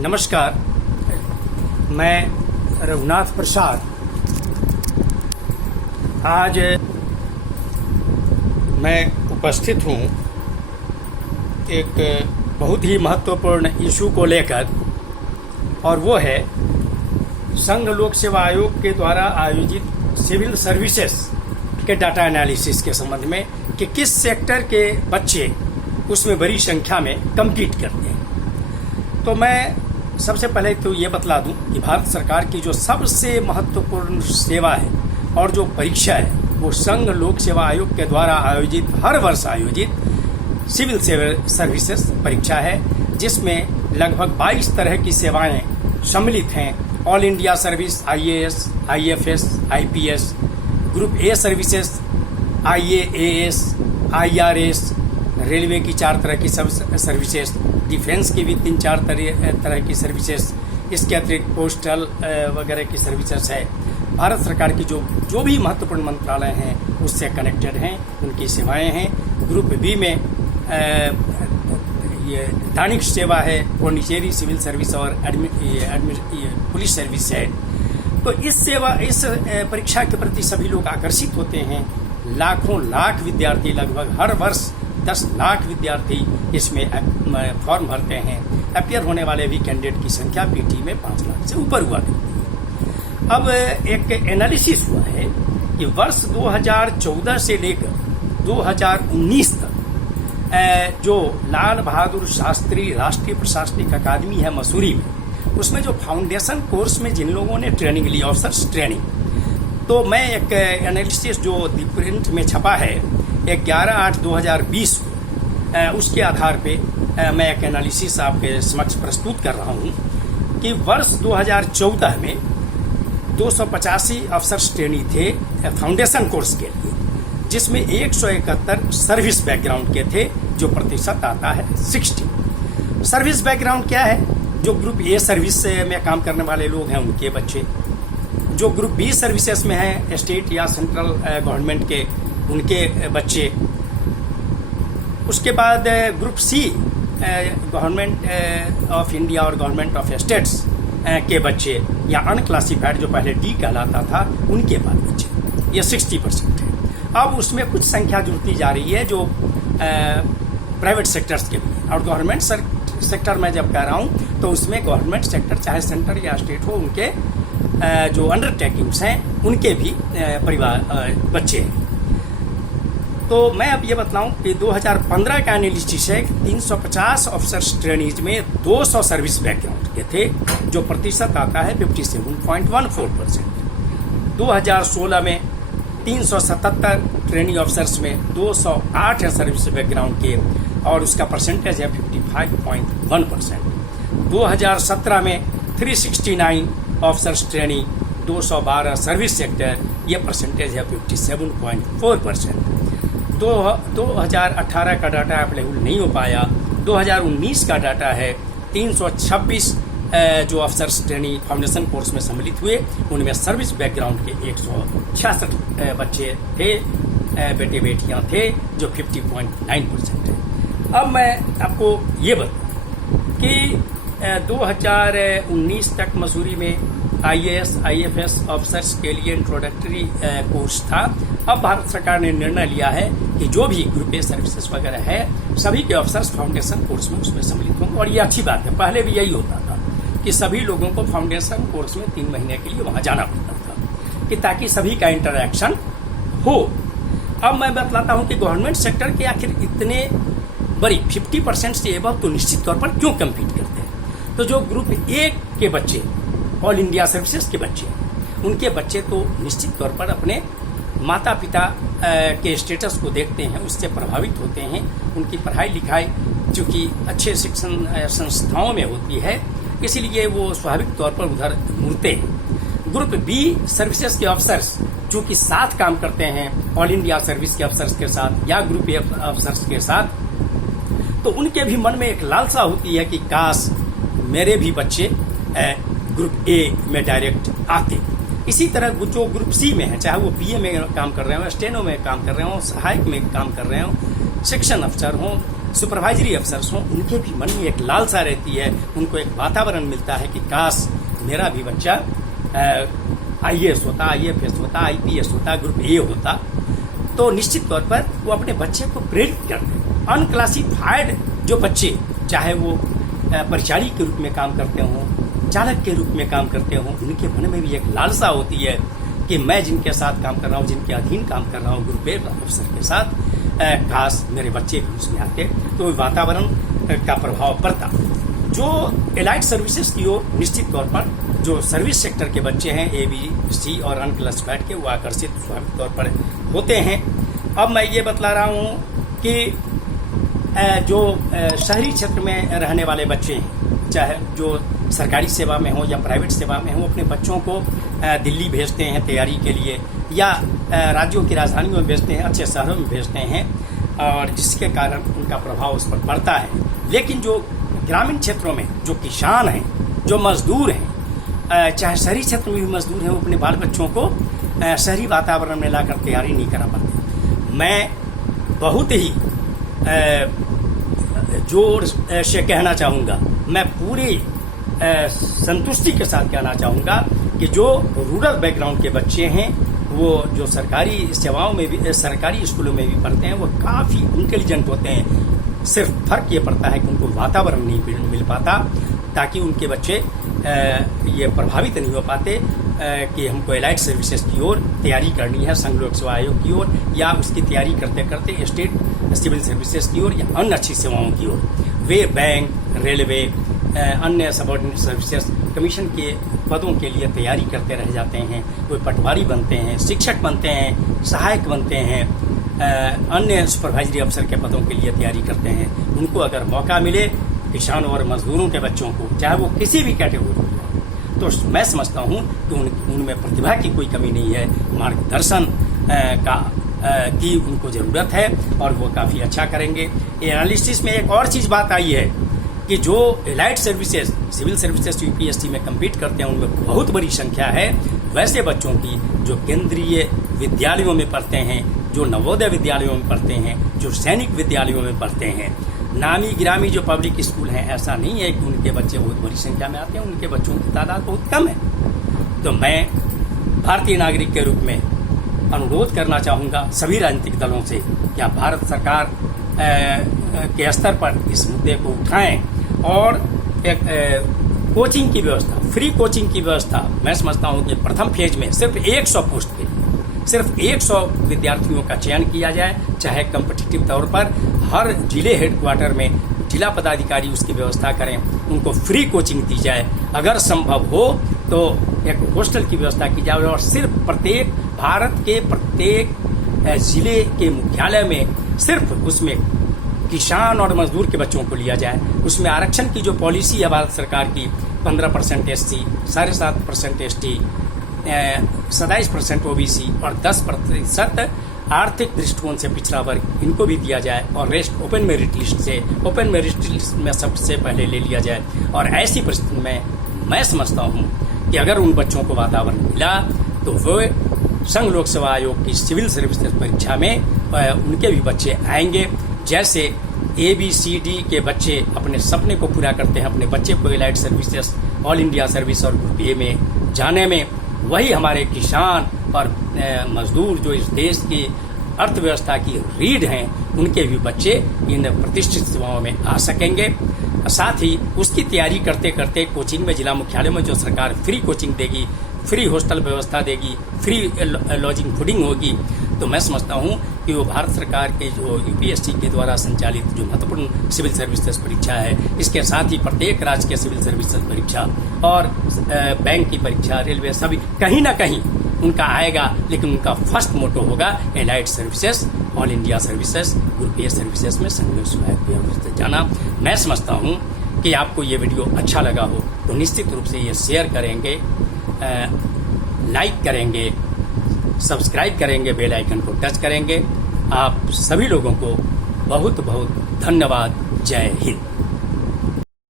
नमस्कार, मैं रघुनाथ प्रसाद आज मैं उपस्थित हूँ एक बहुत ही महत्वपूर्ण इशू को लेकर, और वो है संघ लोक सेवा आयोग के द्वारा आयोजित सिविल सर्विसेज के डाटा एनालिसिस के संबंध में कि किस सेक्टर के बच्चे उसमें बड़ी संख्या में कम्पीट करते हैं। तो मैं सबसे पहले तो ये बतला दूं कि भारत सरकार की जो सबसे महत्वपूर्ण सेवा है और जो परीक्षा है वो संघ लोक सेवा आयोग के द्वारा आयोजित हर वर्ष आयोजित सिविल सर्विसेज परीक्षा है, जिसमें लगभग 22 तरह की सेवाएं सम्मिलित हैं। All India service, IAS, IFS, IPS, group A services, IAS, IRS, railway की 4 तरह की सर्विसेज, डिफेंस की भी 3-4 तरह की सर्विसेज, इसके अतिरिक्त पोस्टल वगैरह की सर्विसेज है। भारत सरकार की जो भी महत्वपूर्ण मंत्रालय हैं उससे कनेक्टेड हैं, उनकी सेवाएं हैं। ग्रुप बी में ये दैनिक सेवा है, पौंडीचेरी सिविल सर्विस और पुलिस सर्विस है। तो इस परीक्षा के प्रति सभी लोग आकर्षित होते हैं। लाख विद्यार्थी, लगभग हर वर्ष 10 लाख विद्यार्थी इसमें फॉर्म भरते हैं। अपियर होने वाले भी कैंडिडेट की संख्या पीटी में 5 लाख से ऊपर हुआ करती है। अब एक एनालिसिस हुआ है कि वर्ष 2014 से लेकर 2019 तक जो लाल बहादुर शास्त्री राष्ट्रीय प्रशासनिक अकादमी है मसूरी में, उसमें जो फाउंडेशन कोर्स में जिन लोगों ने ट्रेनिंग ली, ऑफिसर्स ट्रेनिंग, तो मैं एक एनालिसिस जो दी प्रिंट में छपा है 11/8/2020 उसके आधार पे मैं एक एनालिसिस आपके समक्ष प्रस्तुत कर रहा हूँ कि वर्ष 2014 में 285 अफसर्स ट्रेनी थे फाउंडेशन कोर्स के लिए, जिसमें 171 सर्विस बैकग्राउंड के थे, जो प्रतिशत आता है 60। सर्विस बैकग्राउंड क्या है? जो ग्रुप ए सर्विस में काम करने वाले लोग हैं उनके बच्चे, जो ग्रुप बी सर्विसेज में हैं स्टेट या सेंट्रल गवर्नमेंट के, उनके बच्चे। उसके बाद group C government of India और गवर्नमेंट ऑफ स्टेट्स के बच्चे, या अनक्लासिफाइड जो पहले डी कहलाता था, उनके बाद बच्चे, ये 60% है। अब उसमें कुछ संख्या जुड़ती जा रही है जो प्राइवेट सेक्टर्स के भी, और गवर्नमेंट सेक्टर में जब कह रहा हूँ तो उसमें गवर्नमेंट सेक्टर चाहे सेंटर या स्टेट हो, उनके जो अंडरटेकिंग्स हैं उनके भी परिवार बच्चे हैं। तो मैं अब ये बतलाऊं कि 2015 का एनालिसिस है कि 350 ऑफिसर्स ट्रेनीज में 200 सर्विस बैकग्राउंड के थे, जो प्रतिशत आता है 57.14%। 2016 में 377 ट्रेनी ऑफिसर्स में 208 है सर्विस बैकग्राउंड के, और उसका परसेंटेज है 55.1%। 2017 में 369 ऑफिसर्स ट्रेनी, 212 सर्विस सेक्टर, ये परसेंटेज है 57.4%। 2018 का डाटा अवेलेबल नहीं हो पाया। 2019 का डाटा है 326 जो अफसर्स ट्रेनी फाउंडेशन कोर्स में सम्मिलित हुए, उनमें सर्विस बैकग्राउंड के 166 बच्चे थे, बेटे बेटियां थे, जो 50.9% है। अब मैं आपको ये बताऊं कि 2019 तक मसूरी में आईएएस, आईएफएस ऑफिसर्स के लिए इंट्रोडक्टरी कोर्स था। अब भारत सरकार ने निर्णय लिया है कि जो भी ग्रुप ए सर्विसेज वगैरह है, सभी के ऑफिसर्स फाउंडेशन कोर्स में उसमें सम्मिलित होंगे। और ये अच्छी बात है, पहले भी यही होता था कि सभी लोगों को फाउंडेशन कोर्स में 3 महीने के लिए वहां जाना पड़ता था, कि ताकि सभी का इंटरैक्शन हो। अब मैं बतलाता हूं कि गवर्नमेंट सेक्टर के आखिर इतने बड़ी 50% से एबव तो निश्चित तौर पर क्यों कम्पीट करते हैं। तो जो ग्रुप ए के बच्चे, ऑल इंडिया सर्विसेज के बच्चे, उनके बच्चे तो निश्चित तौर पर अपने माता पिता के स्टेटस को देखते हैं, उससे प्रभावित होते हैं। उनकी पढ़ाई लिखाई चूँकि अच्छे शिक्षण संस्थाओं में होती है, इसलिए वो स्वाभाविक तौर पर उधर मुड़ते हैं। ग्रुप बी सर्विसेज के अफसर्स चूँकि साथ काम करते हैं ऑल इंडिया सर्विस के अफसर्स के साथ या ग्रुप ए अफसर्स के साथ, तो उनके भी मन में एक लालसा होती है कि काश मेरे भी बच्चे ग्रुप ए में डायरेक्ट आते। इसी तरह जो ग्रुप सी में है, चाहे वो पीए में काम कर रहे हो, स्टेनो में काम कर रहे हो, सहायक में काम कर रहे हो, सेक्शन अफसर हो, सुपरवाइजरी अफसर्स हों, उनके भी मन में एक लालसा रहती है, उनको एक वातावरण मिलता है कि काश मेरा भी बच्चा IAS होता, IFS होता, IPS होता, ग्रुप A होता, तो निश्चित तौर पर वो अपने बच्चे को प्रेरित करते हैं। अनक्लासिफाइड जो बच्चे, चाहे वो परिचारी के रूप में काम करते हों, चालक के रूप में काम करते हों, उनके मन में भी एक लालसा होती है कि मैं जिनके साथ काम कर रहा हूँ, जिनके अधीन काम कर रहा हूँ, ग्रुप A अफसर के साथ, खास मेरे बच्चे भी उसमें आते, तो वातावरण का प्रभाव पड़ता। जो एलाइड सर्विसेज की ओर निश्चित तौर पर जो सर्विस सेक्टर के बच्चे हैं, A, B, C और अनक्लासिफाइड के, वो आकर्षित स्वाभाविक तौर पर होते हैं। अब मैं ये बतला रहा हूँ कि जो शहरी क्षेत्र में रहने वाले बच्चे हैं, चाहे जो सरकारी सेवा में हो या प्राइवेट सेवा में हो, अपने बच्चों को दिल्ली भेजते हैं तैयारी के लिए, या राज्यों की राजधानियों में भेजते हैं, अच्छे शहरों में भेजते हैं, और जिसके कारण उनका प्रभाव उस पर पड़ता है। लेकिन जो ग्रामीण क्षेत्रों में जो किसान हैं, जो मजदूर हैं, चाहे शहरी क्षेत्र में भी मजदूर हैं, वो अपने बाल बच्चों को शहरी वातावरण में लाकर तैयारी नहीं करा पाते। मैं बहुत ही जोर से कहना चाहूँगा, मैं पूरी संतुष्टि के साथ कहना चाहूँगा कि जो रूरल बैकग्राउंड के बच्चे हैं, वो जो सरकारी सेवाओं में भी, सरकारी स्कूलों में भी पढ़ते हैं, वो काफ़ी इंटेलिजेंट होते हैं। सिर्फ फर्क ये पड़ता है कि उनको वातावरण नहीं मिल पाता, ताकि उनके बच्चे ये प्रभावित नहीं हो पाते कि हमको एलाइड सर्विसेज की ओर तैयारी करनी है, संघ लोक सेवा आयोग की ओर, या उसकी तैयारी करते करते स्टेट सिविल सर्विसेज की ओर या अन्य अच्छी सेवाओं की ओर। वे बैंक, रेलवे, अन्य सबऑर्डिनेट सर्विसेज कमीशन के पदों के लिए तैयारी करते रह जाते हैं। कोई पटवारी बनते हैं, शिक्षक बनते हैं, सहायक बनते हैं, अन्य सुपरवाइजरी अफसर के पदों के लिए तैयारी करते हैं। उनको अगर मौका मिले, किसानों और मजदूरों के बच्चों को, चाहे वो किसी भी कैटेगरी में, तो मैं समझता हूँ कि उनमें प्रतिभा की कोई कमी नहीं है, मार्गदर्शन की उनको ज़रूरत है, और वो काफ़ी अच्छा करेंगे। एनालिसिस में एक और चीज़ बात आई है कि जो allied services, civil services UPSC में कम्पीट करते हैं, उनमें बहुत बड़ी संख्या है वैसे बच्चों की जो केंद्रीय विद्यालयों में पढ़ते हैं, जो नवोदय विद्यालयों में पढ़ते हैं, जो सैनिक विद्यालयों में पढ़ते हैं। नामी गिरामी जो पब्लिक स्कूल हैं, ऐसा नहीं है कि उनके बच्चे बहुत बड़ी संख्या में आते हैं, उनके बच्चों की तादाद बहुत कम है। तो मैं भारतीय नागरिक के रूप में अनुरोध करना चाहूँगा सभी राजनीतिक दलों से कि आप भारत सरकार के स्तर पर इस मुद्दे को उठाएं, और एक कोचिंग की व्यवस्था, फ्री कोचिंग की व्यवस्था, मैं समझता हूँ कि प्रथम फेज में सिर्फ 100 पोस्ट के लिए सिर्फ 100 विद्यार्थियों का चयन किया जाए, चाहे कम्पिटिटिव तौर पर हर जिले हेडक्वार्टर में जिला पदाधिकारी उसकी व्यवस्था करें, उनको फ्री कोचिंग दी जाए। अगर संभव हो तो एक हॉस्टल की व्यवस्था की जाए, और सिर्फ भारत के प्रत्येक जिले के मुख्यालय में सिर्फ उसमें किसान और मजदूर के बच्चोों को लिया जाए। उसमें आरक्षण की जो पॉलिसी है भारत सरकार की, 15% SC, 7.5% ST, 27% OBC और 10% आर्थिक दृष्टिकोण से पिछड़ा वर्ग, इनको भी दिया जाए, और रेस्ट ओपन मेरिट लिस्ट में सबसे पहले ले लिया जाए। और ऐसी परिस्थिति में मैं समझता हूँ कि अगर उन बच्चों को वातावरण मिला तो वे संघ लोक सेवा आयोग की सिविल सर्विसेज परीक्षा में उनके भी बच्चे आएंगे। जैसे ABCD के बच्चे अपने सपने को पूरा करते हैं, अपने बच्चे को allied services, all India service और ग्रुप A में जाने में, वही हमारे किसान और मजदूर जो इस देश की अर्थव्यवस्था की रीढ़ हैं, उनके भी बच्चे इन प्रतिष्ठित सेवाओं में आ सकेंगे। साथ ही उसकी तैयारी करते करते कोचिंग में, जिला मुख्यालय में जो सरकार फ्री कोचिंग देगी, फ्री हॉस्टल व्यवस्था देगी, फ्री लॉजिंग फूडिंग होगी, तो मैं समझता हूँ कि वो भारत सरकार के जो UPSC के द्वारा संचालित जो महत्वपूर्ण सिविल सर्विसेज परीक्षा है, इसके साथ ही प्रत्येक राज्य के सिविल सर्विसेज परीक्षा और बैंक की परीक्षा, रेलवे, सभी कहीं ना कहीं उनका आएगा, लेकिन उनका फर्स्ट मोटो होगा allied services, all India services, group A services में संघ लोक सेवा आयोग में जाना। मैं समझता हूँ कि आपको ये वीडियो अच्छा लगा हो तो निश्चित रूप से ये शेयर करेंगे, लाइक करेंगे, सब्सक्राइब करेंगे, बेल आइकन को टच करेंगे। आप सभी लोगों को बहुत बहुत धन्यवाद। जय हिंद।